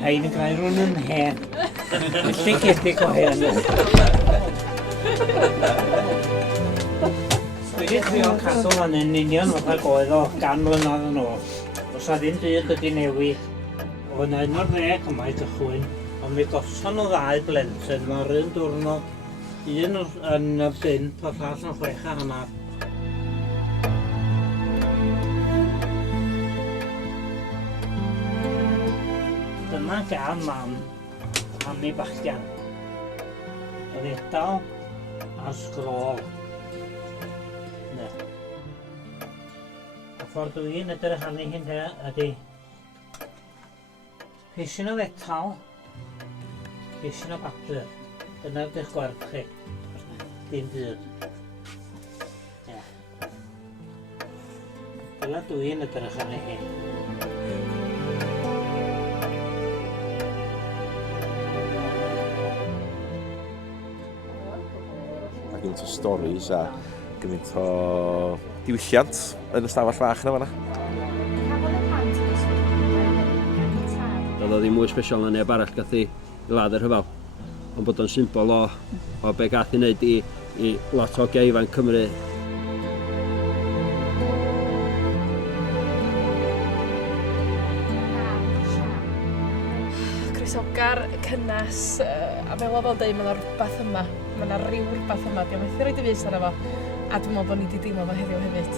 hein yn gwneud rhywun yn hen. Ystig o hen. Dwi wedi trio cadw fan yn union fatha goedd o gan mlynedd yn ôl. Os a ddim byd wedi newid. Oedd yna 11 yma i gychwyn, ond mi gosod nhw 2 blentyn. Mae'r un diwrnod, un yn 5, a llall yn 6.5. Dyma gan mam Anni Bachcian. Oedd edal a sgrôl. A ffordd dwi'n edrych arni hyn ydy peisin o fetal, peisin o bapur. Dyna ydych gwerth chi. Dim byd. Dyna dwi'n edrych arni hyn. Mae gymaint o storis a gymaint o diwylliant yn y stafell fach yna fan'na. Doedd o ddim mwy special na neb arall gath i ladd yr Rhyfel, ond bod o'n symbol o be gath i wneud i lot o hogiau ifanc Cymru. Croesogar, cynnes, a fel o fel dweud, mae yna rhywbeth yma. Mae yna ryw rhywbeth yma, diolch methu roed i fus arno fo. A dwi'n meddwl bod ni wedi deimlo fo heddiw hefyd.